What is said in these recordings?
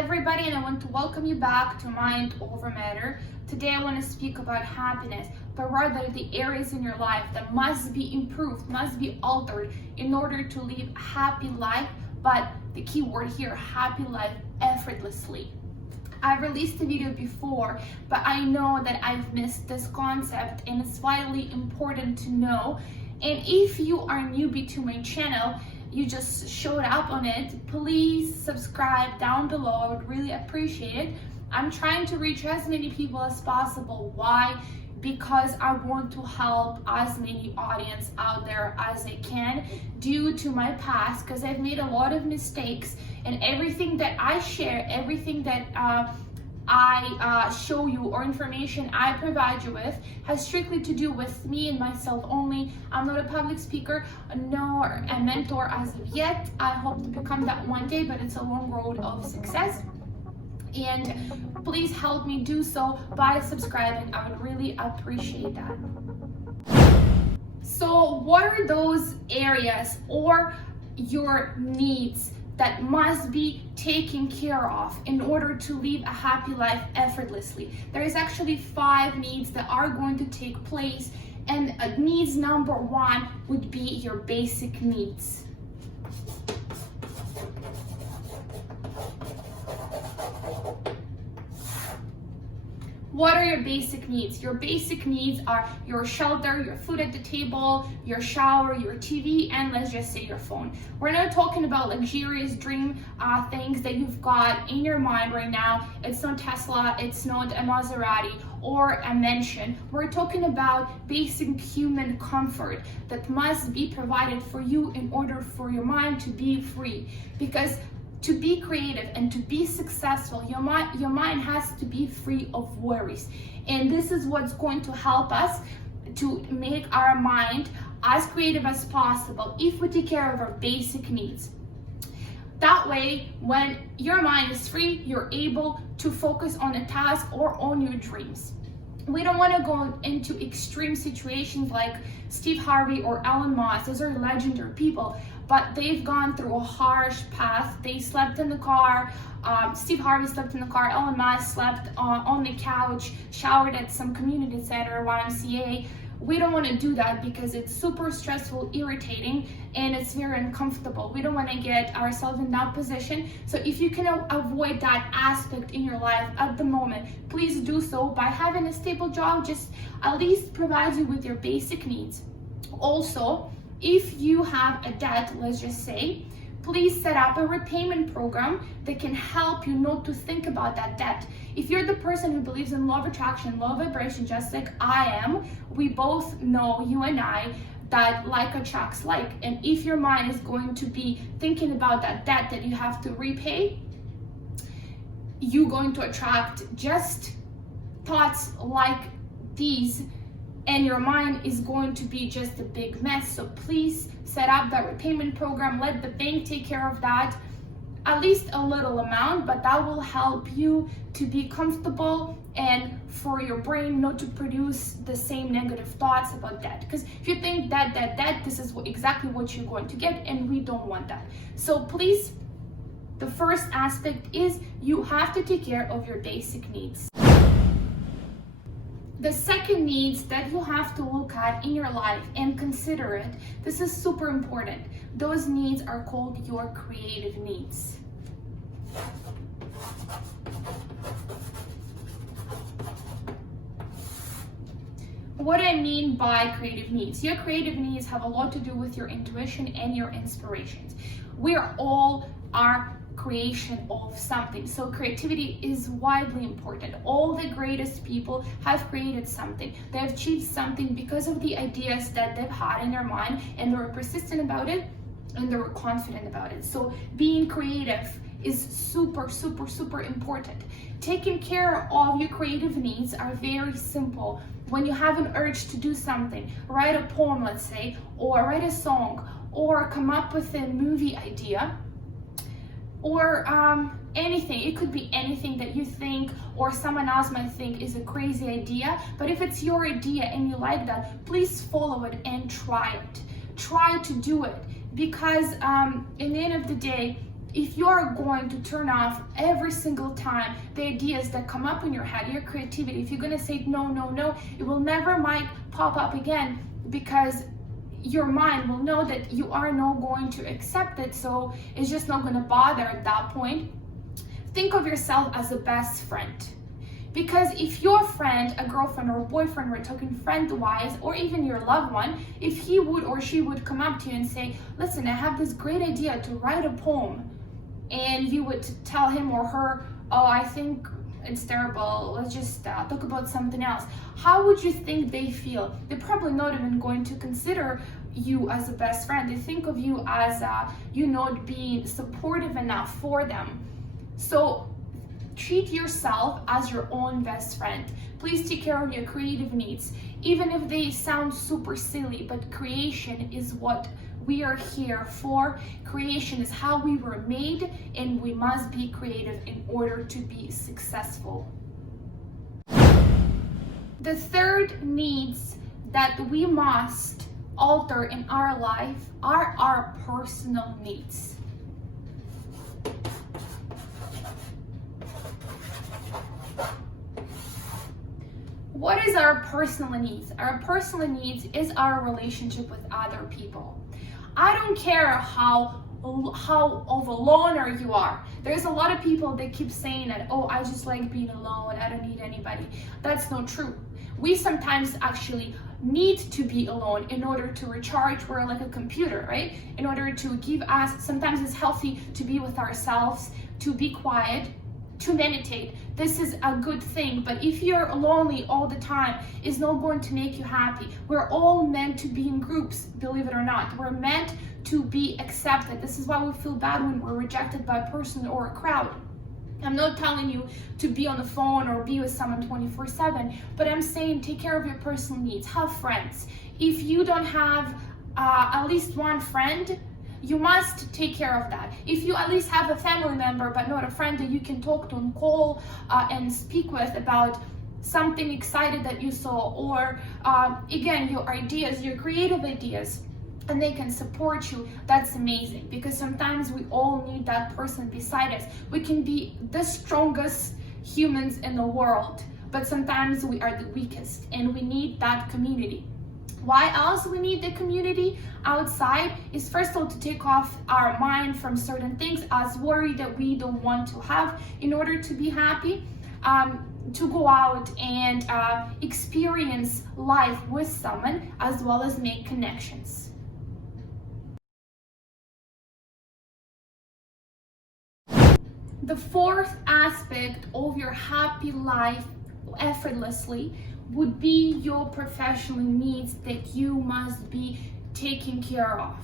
everybody, and I want to welcome you back to Mind Over Matter. Today I want to speak about happiness, but rather the areas in your life that must be improved, must be altered in order to live a happy life, but the key word here, happy life effortlessly. I've released a video before, but I know that I've missed this concept and it's vitally important to know. And if you are newbie to my channel, you just showed up on it, please subscribe down below. I would really appreciate it. I'm trying to reach as many people as possible. Why? Because I want to help as many audience out there as I can due to my past, because I've made a lot of mistakes, and everything that I share, everything that I show you or information I provide you with has strictly to do with me and myself only. I'm not a public speaker nor a mentor as of yet. I hope to become that one day, but it's a long road of success. And please help me do so by subscribing. I would really appreciate that. So what are those areas or your needs that must be taken care of in order to live a happy life effortlessly? There is actually 5 needs that are going to take place, and needs number 1 would be your basic needs. What are your basic needs? Your basic needs are your shelter, your food at the table, your shower, your TV, and let's just say your phone. We're not talking about luxurious dream things that you've got in your mind right now. It's not Tesla, it's not a Maserati or a mansion. We're talking about basic human comfort that must be provided for you in order for your mind to be free. Because to be creative and to be successful, your mind has to be free of worries. And this is what's going to help us to make our mind as creative as possible if we take care of our basic needs. That way, when your mind is free, you're able to focus on a task or on your dreams. We don't want to go into extreme situations like Steve Harvey or Elon Musk. Those are legendary people, but they've gone through a harsh path. They slept in the car. Steve Harvey slept in the car. Elon Musk slept on the couch, showered at some community center, YMCA. We don't want to do that because it's super stressful, irritating, and it's very uncomfortable. We don't want to get ourselves in that position. So if you can avoid that aspect in your life at the moment, please do so by having a stable job. Just at least provides you with your basic needs. Also, if you have a debt, let's just say, please set up a repayment program that can help you not to think about that debt. If you're the person who believes in law of attraction, law of vibration, just like I am, we both know, you and I, that like attracts like. And if your mind is going to be thinking about that debt that you have to repay, you're going to attract just thoughts like these, and your mind is going to be just a big mess. So please set up that repayment program. Let the bank take care of that, at least a little amount, but that will help you to be comfortable and for your brain not to produce the same negative thoughts about that. Because if you think that, this is exactly what you're going to get, and we don't want that. So please, the first aspect is you have to take care of your basic needs. The second needs that you have to look at in your life and consider it, this is super important. Those needs are called your creative needs. What I mean by creative needs, your creative needs have a lot to do with your intuition and your inspirations. We all are creation of something, so creativity is widely important. All the greatest people have created something. They have achieved something because of the ideas that they've had in their mind, and they were persistent about it and they were confident about it. So being creative is super important. Taking care of your creative needs are very simple. When you have an urge to do something, write a poem, let's say, or write a song, or come up with a movie idea, or anything. It could be anything that you think or someone else might think is a crazy idea, but if it's your idea and you like that, please follow it and try it. Try to do it, because in the end of the day, if you're going to turn off every single time the ideas that come up in your head, your creativity, if you're going to say no, no, no, it will never might pop up again, because your mind will know that you are not going to accept it, so it's just not going to bother at that point. Think of yourself as a best friend. Because if your friend, a girlfriend or a boyfriend, we're talking friend-wise, or even your loved one, if he would or she would come up to you and say, listen, I have this great idea to write a poem, and you would tell him or her, oh, I think it's terrible, let's just talk about something else, how would you think they feel? They're probably not even going to consider you as a best friend. They think of you as you not being supportive enough for them. So treat yourself as your own best friend. Please take care of your creative needs, even if they sound super silly, but creation is what we are here for. Creation is how we were made, and we must be creative in order to be successful. The third needs that we must alter in our life are our personal needs. What is our personal needs? Our personal needs is our relationship with other people. I don't care how of a loner you are. There's a lot of people that keep saying that, oh, I just like being alone, I don't need anybody. That's not true. We sometimes actually need to be alone in order to recharge. We're like a computer, right? In order to give us, sometimes it's healthy to be with ourselves, to be quiet, to meditate. This is a good thing, but if you're lonely all the time, it's not going to make you happy. We're all meant to be in groups, believe it or not. We're meant to be accepted. This is why we feel bad when we're rejected by a person or a crowd. I'm not telling you to be on the phone or be with someone 24/7, but I'm saying take care of your personal needs. Have friends. If you don't have at least one friend, you must take care of that. If you at least have a family member but not a friend that you can talk to and call and speak with about something excited that you saw, or again, your ideas, your creative ideas, and they can support you, that's amazing, because sometimes we all need that person beside us. We can be the strongest humans in the world, but sometimes we are the weakest, and we need that community. Why else we need the community outside is, first of all, to take off our mind from certain things as worry that we don't want to have in order to be happy, to go out and experience life with someone, as well as make connections. The fourth aspect of your happy life effortlessly would be your professional needs that you must be taking care of.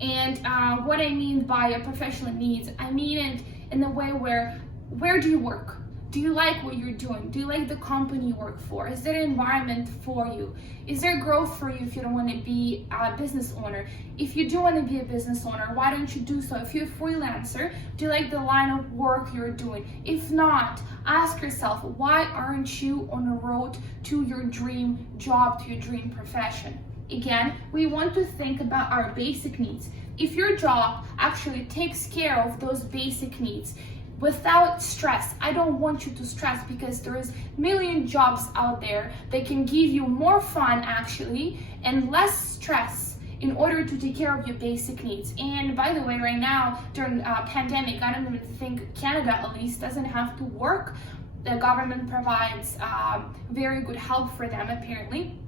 And what I mean by your professional needs, I mean it in the way where do you work? Do you like what you're doing? Do you like the company you work for? Is there an environment for you? Is there growth for you if you don't want to be a business owner? If you do want to be a business owner, why don't you do so? If you're a freelancer, do you like the line of work you're doing? If not, ask yourself, why aren't you on the road to your dream job, to your dream profession? Again, we want to think about our basic needs. If your job actually takes care of those basic needs, without stress. I don't want you to stress, because there is a million jobs out there that can give you more fun actually and less stress in order to take care of your basic needs. And by the way, right now during pandemic, I don't even think Canada at least doesn't have to work. The government provides very good help for them apparently.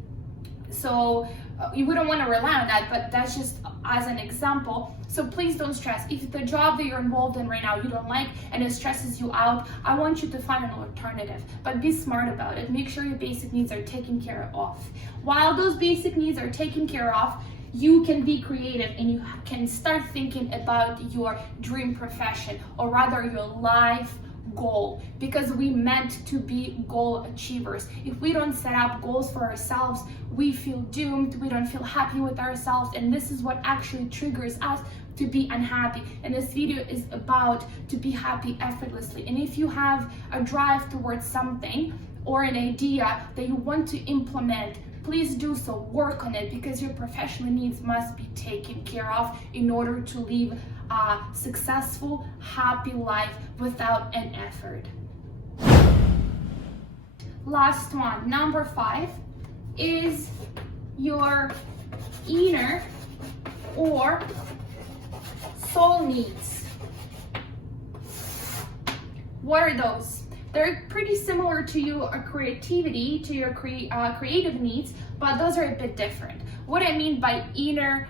So we don't want to rely on that, but that's just as an example. So please don't stress. If the job that you're involved in right now you don't like and it stresses you out, I want you to find an alternative, but be smart about it. Make sure your basic needs are taken care of. While those basic needs are taken care of, you can be creative and you can start thinking about your dream profession, or rather your life goal, because we meant to be goal achievers. If we don't set up goals for ourselves, we feel doomed, we don't feel happy with ourselves, and this is what actually triggers us to be unhappy. And this video is about to be happy effortlessly. And if you have a drive towards something or an idea that you want to implement, please do so. Work on it, because your professional needs must be taken care of in order to live a successful, happy life without an effort. Last one, number 5, is your inner or soul needs. What are those? They're pretty similar to your creativity, to your creative needs, but those are a bit different. What I mean by inner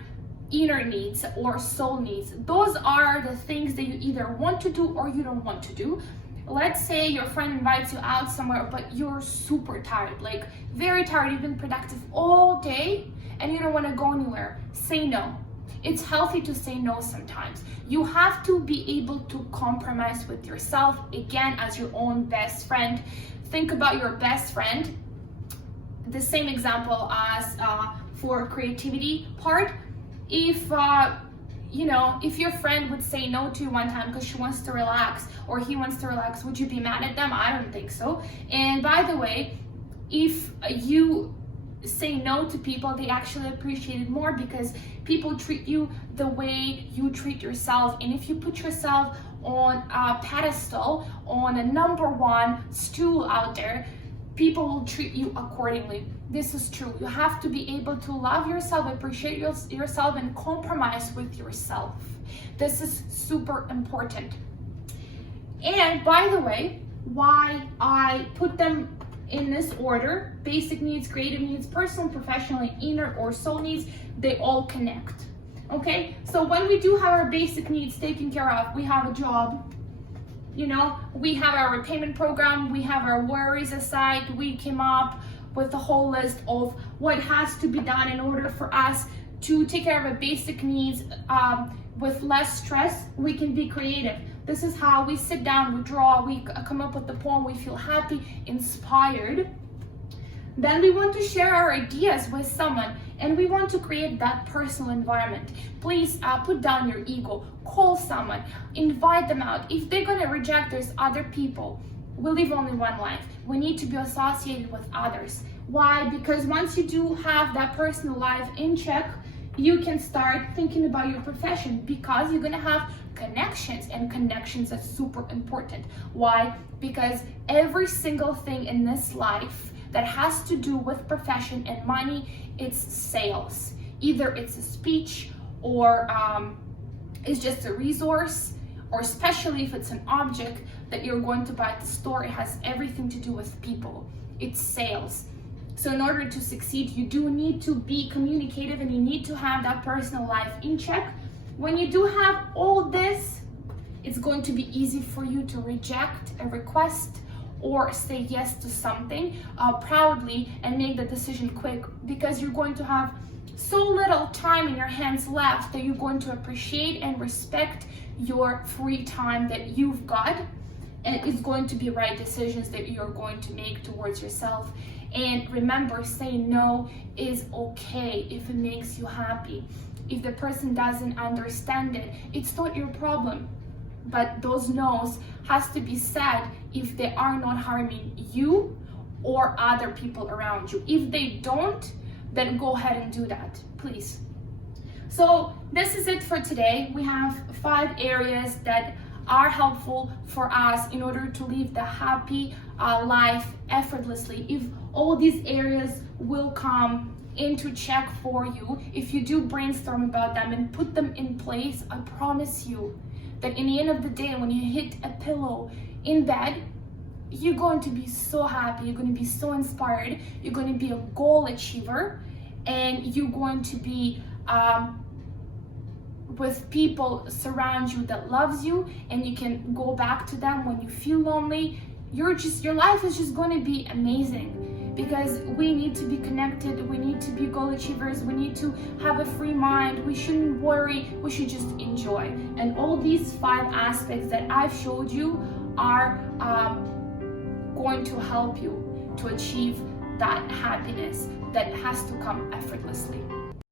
needs or soul needs, those are the things that you either want to do or you don't want to do. Let's say your friend invites you out somewhere, but you're super tired, like very tired, you've been productive all day and you don't want to go anywhere. Say no. It's healthy to say no sometimes. You have to be able to compromise with yourself, again, as your own best friend. Think about your best friend. The same example as for creativity part. If if your friend would say no to you one time because she wants to relax or he wants to relax, would you be mad at them? I don't think so. And by the way, if you say no to people, they actually appreciate it more, because people treat you the way you treat yourself. And if you put yourself on a pedestal, on a number one stool out there, people will treat you accordingly. This is true. You have to be able to love yourself, appreciate yourself, and compromise with yourself. This is super important. And by the way, why I put them in this order: basic needs, creative needs, personal, professional, inner or soul needs, they all connect. Okay, so when we do have our basic needs taken care of, we have a job, we have our repayment program, we have our worries aside, we came up with a whole list of what has to be done in order for us to take care of our basic needs with less stress. We can be creative. This is how we sit down, we draw, we come up with the poem, we feel happy, inspired. Then we want to share our ideas with someone, and we want to create that personal environment. Please put down your ego, call someone, invite them out. If they're gonna reject, there's other people. We live only one life. We need to be associated with others. Why? Because once you do have that personal life in check, you can start thinking about your profession, because you're gonna have connections, and connections are super important. Why? Because every single thing in this life that has to do with profession and money, it's sales. Either it's a speech, or it's just a resource, or especially if it's an object that you're going to buy at the store, it has everything to do with people. It's sales. So in order to succeed, you do need to be communicative, and you need to have that personal life in check. When you do have all this, it's going to be easy for you to reject a request or say yes to something proudly and make the decision quick, because you're going to have so little time in your hands left that you're going to appreciate and respect your free time that you've got. And it's going to be right decisions that you're going to make towards yourself. And remember, saying no is okay if it makes you happy. If the person doesn't understand it, it's not your problem. But those no's has to be said if they are not harming you or other people around you. If they don't, then go ahead and do that, please. So this is it for today. We have 5 areas that are helpful for us in order to live the happy life effortlessly. If all these areas will come into check for you, if you do brainstorm about them and put them in place, I promise you that in the end of the day, when you hit a pillow in bed, you're going to be so happy, you're going to be so inspired, you're going to be a goal achiever, and you're going to be with people surround you that loves you, and you can go back to them when you feel lonely. Your life is just going to be amazing, because we need to be connected, we need to be goal achievers, we need to have a free mind, we shouldn't worry, we should just enjoy. And all these 5 aspects that I've showed you are going to help you to achieve that happiness that has to come effortlessly.